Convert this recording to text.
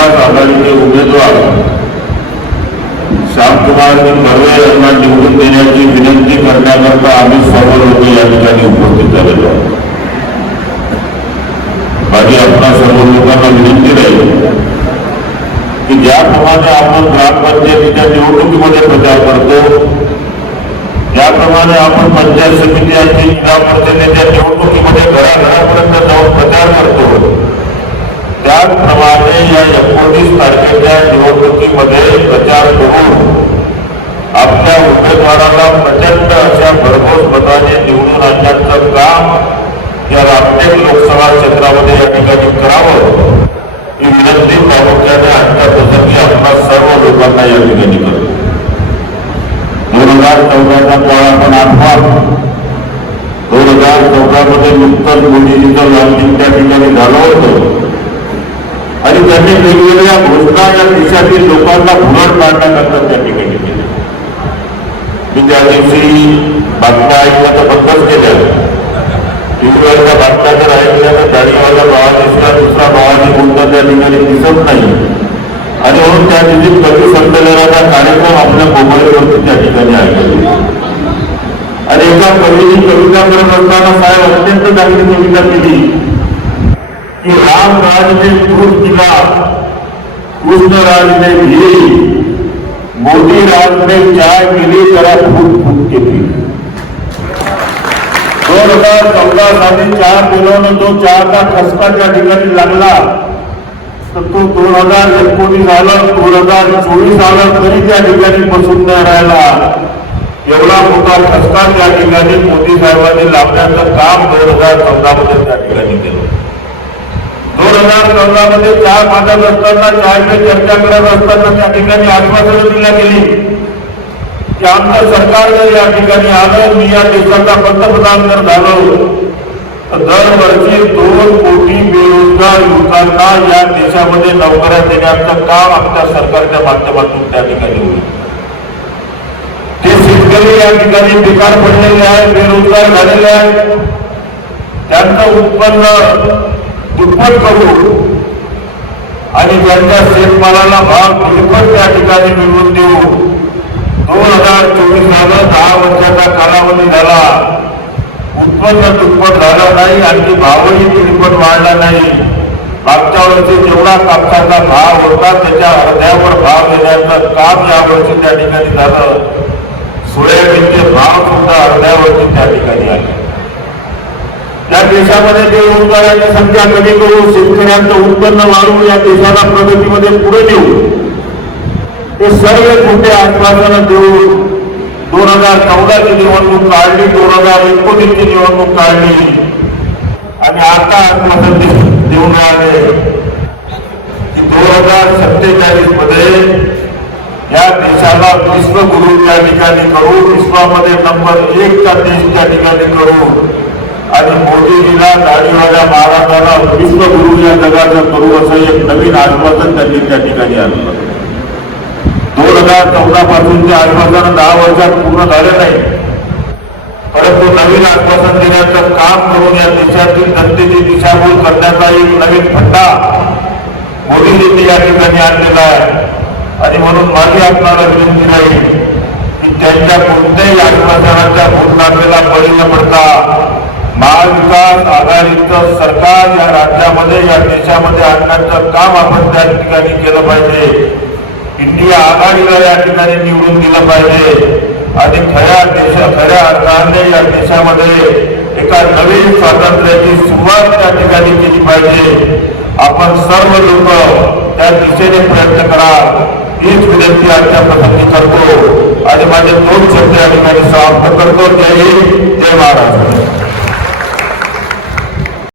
महाविकास आघाडीचे उमेदवार श्यामकुमार बर्वे यांना निवडून देण्याची विनंती करण्याकरता आम्ही सर्व लोक या ठिकाणी उपस्थित झालेलो आहोत माझी आपणा सर्व लोकांना विनंती राहील की ज्याप्रमाणे आपण ग्रामपंचायतीच्या निवडणुकीमध्ये प्रचार करतो ज्याप्रमाणे आपण पंचायत समिती आणि ग्राम पंचायतीच्या निवडणुकीमध्ये घराघरापर्यंत जाऊन प्रचार करतो एकोणीस तारखेच्या निवडणुकीमध्ये प्रचार करून आपल्या उमेदवाराला प्रचंड अशा भरघोस मताने निवडून आणण्याचं काम या रामटेक लोकसभा क्षेत्रामध्ये या ठिकाणी करावं? ही विनंती प्रामुख्याने आजच्या प्रसंगी आपल्या सर्व लोकांना या ठिकाणी करतो दोन हज़ार चौदाचा काळ आपण आठवा दोन हज़ार चौदामध्ये नुकतंच मोदीजीचं लॉन्चिंग त्या ठिकाणी झालं होतं आणि त्यांनी घोषणा या देशातील लोकांना भुरळ पाडण्याकरता त्या ठिकाणी केल्या. मी त्या दिवशी बातम्या ऐकण्याचं बंदच केल्या. टीव्हीवरच्या जर तर गाडीवाला भावा दिसला दुसरा भावाने बोलता त्या ठिकाणी दिसत नाही. कार्यक्रम आपल्या मोबाईलवरती त्या ठिकाणी कविता अत्यंत चांगली कविता केली. की राम राज ने दूध पिला कृष्ण राज ने घी मोदी राज ने चाय पिली जरा फूट फूट के पी दोन हज़ार चौदा साली चहा पिलवून जो चहाचा ठसका त्या ठिकाणी लागला तर तो दोन हज़ार एकोणीस आला दोन हज़ार चोवीस आला तरी त्या ठिकाणी बसून नाही राहिला? एवढा मोठा ठसका त्या ठिकाणी मोदी साहेबांनी लावण्याचं काम दोन हज़ार चौदा मध्ये त्या ठिकाणी केलं चार मागत असताना चारशे चर्चा करत असताना त्या ठिकाणी आश्वासनं दिल्या गेली. की आमचं सरकार जर या ठिकाणी आलं मी या देशाचा पंतप्रधान जर झालो तर दरवर्षी दोन कोटी बेरोजगार युवकांना या देशामध्ये नोकऱ्या देण्याचं काम आमच्या सरकारच्या माध्यमातून त्या ठिकाणी होईल. ते शेतकरी या ठिकाणी बेकार पडलेले आहेत बेरोजगार झालेले आहेत त्यांचं उत्पन्न दुप्पट करू. आणि त्यांच्या शेतमालाला भाव दुप्पट त्या ठिकाणी मिळवून देऊ? दोन हजार चोवीस साला दहा वर्षाचा कालावधी झाला. उत्पन्न दुप्पट झालं नाही आणि भावही दुप्पट वाढला नाही. मागच्या वर्षी जेवढा कापसाचा भाव होता त्याच्या अर्ध्यावर भाव देण्याचं काम या वर्षी त्या ठिकाणी झालं. सोयाबीनचे भाव सुद्धा अर्ध्यावरती त्या ठिकाणी आले. या देशामध्ये बेरोजगारांची संख्या कमी करू शेतकऱ्यांचं उत्पन्न वाढवू या देशाला प्रगतीमध्ये पुढे नेऊ. हे सर्व छोटे आश्वासनं देऊन दोन हजार चौदाची निवडणूक काढली दोन हजार एकोणीसची निवडणूक काढली. आणि आता आश्वासन देऊन राहिले की दोन हजार सत्तेचाळीसमध्ये या देशाला विश्वगुरु त्या ठिकाणी करू विश्वामध्ये नंबर एक चा देश त्या ठिकाणी करू. आणि मोदीजीला दाढीवाल्या महाराजाला विश्वगुरु या जगाचं करू असं एक नवीन आश्वासन त्यांनी त्या ठिकाणी आणलं. दोन हजार चौदा पासूनचे आश्वासन दहा वर्षात पूर्ण झाले नाही. परंतु नवीन आश्वासन देण्याचं काम करून या देशातील जनतेची दिशाभूल करण्याचा एक नवीन फंडा मोदीजींनी या ठिकाणी आणलेला आहे. आणि म्हणून माझी आपणाला विनंती राहील की त्यांच्या कोणत्याही सरकार या राज्यामध्ये या देशामध्ये आणण्याचं काम आपण त्या ठिकाणी केलं पाहिजे. इंडिया आघाडीला या ठिकाणी निवडून दिलं पाहिजे. आणि खऱ्या देशा खऱ्या अर्थाने या देशामध्ये एका नवीन स्वातंत्र्याची सुरुवात त्या ठिकाणी केली पाहिजे. आपण सर्व लोक त्या दिशेने प्रयत्न करा. हीच विनंती आजच्या प्रसंगी करतो. आणि माझे दोन शब्द या ठिकाणी समाप्त करतो. जय हिंद जय महाराष्ट्र.